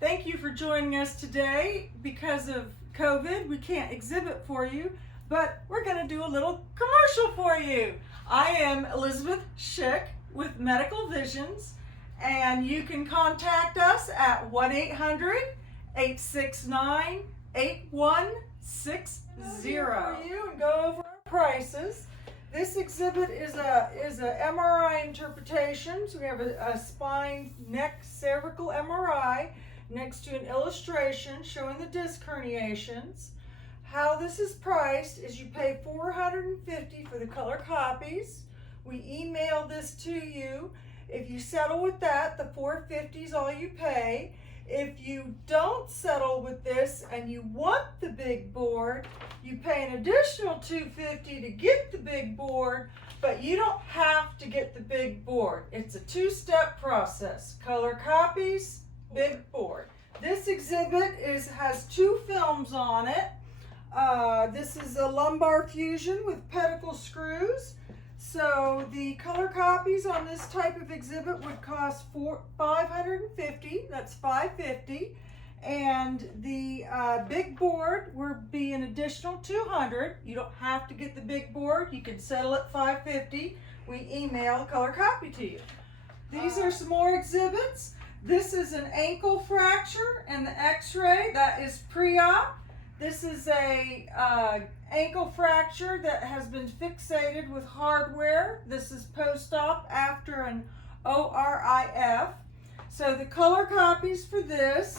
Thank you for joining us today. Because of COVID, we can't exhibit for you, but we're going to do a little commercial for you. I am Elizabeth Schick with Medical Visions, and you can contact us at 1-800-869-8160 and go over our prices. This exhibit is a MRI interpretation. So we have a spine, neck, cervical MRI next to an illustration showing the disc herniations. How this is priced is you pay $450 for the color copies. We email this to you. If you settle with that, the $450 is all you pay. If you don't settle with this and you want the big board, you pay an additional $250 to get the big board, but you don't have to get the big board. It's a two-step process. Color copies, big board. This exhibit has two films on it. This is a lumbar fusion with pedicle screws. So the color copies on this type of exhibit would cost $550. That's $550, and the big board would be an additional $200. You don't have to get the big board. You can settle at $550. We email the color copy to you. These are some more exhibits. This is an ankle fracture and the X-ray. That is pre-op. This is a ankle fracture that has been fixated with hardware. This is post-op after an ORIF. So the color copies for this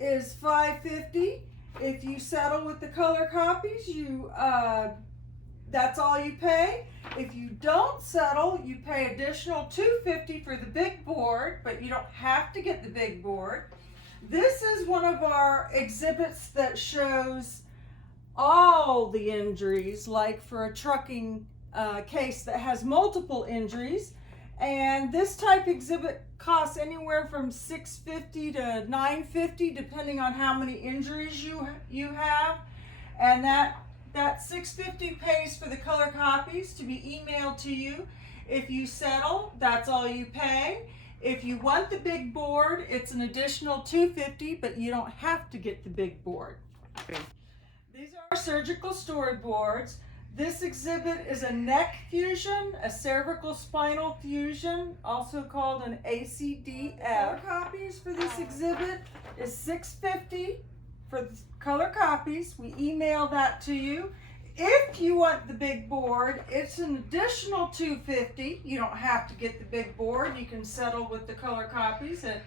is $550. If you settle with the color copies, that's all you pay. If you don't settle, you pay additional $250 for the big board, but you don't have to get the big board. This is one of our exhibits that shows all the injuries, like for a trucking case that has multiple injuries. And this type exhibit costs anywhere from $650 to $950, depending on how many injuries you have. And that $650 pays for the color copies to be emailed to you. If you settle, that's all you pay. If you want the big board, it's an additional $250, but you don't have to get the big board. These are our surgical storyboards. This exhibit is a neck fusion, a cervical spinal fusion, also called an ACDF. Copies for this exhibit is $650 for the color copies. We email that to you. If you want the big board, it's an additional $250. You don't have to get the big board. You can settle with the color copies at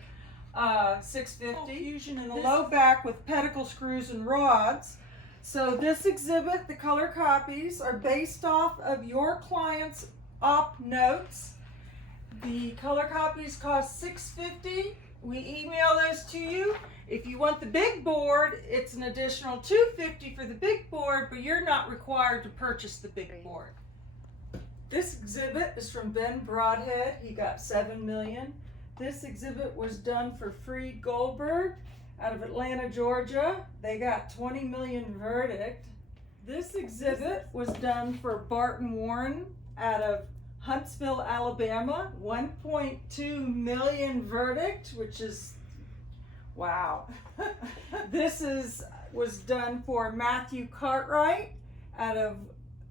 $650. Fusion in the low back with pedicle screws and rods. So this exhibit, the color copies, are based off of your client's op notes. The color copies cost $650. We email those to you. If you want the big board, it's an additional $250 for the big board, but you're not required to purchase the big board. This exhibit is from Ben Broadhead. He got $7 million. This exhibit was done for Freed Goldberg out of Atlanta, Georgia. They got $20 million verdict. This exhibit was done for Barton Warren out of Huntsville, Alabama. $1.2 million verdict, which is wow. This was done for Matthew Cartwright out of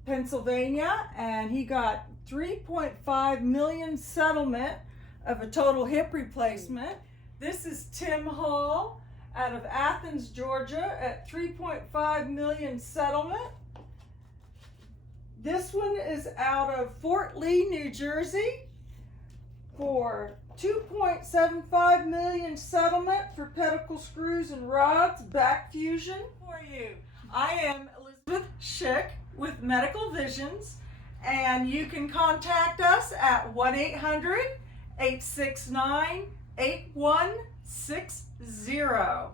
Pennsylvania, and he got $3.5 million settlement of a total hip replacement. This is Tim Hall out of Athens, Georgia at $3.5 million settlement. This one is out of Fort Lee, New Jersey for $2.75 million settlement for pedicle screws and rods, back fusion for you. I am Elizabeth Schick with Medical Visions, and you can contact us at 1-800-869-8160.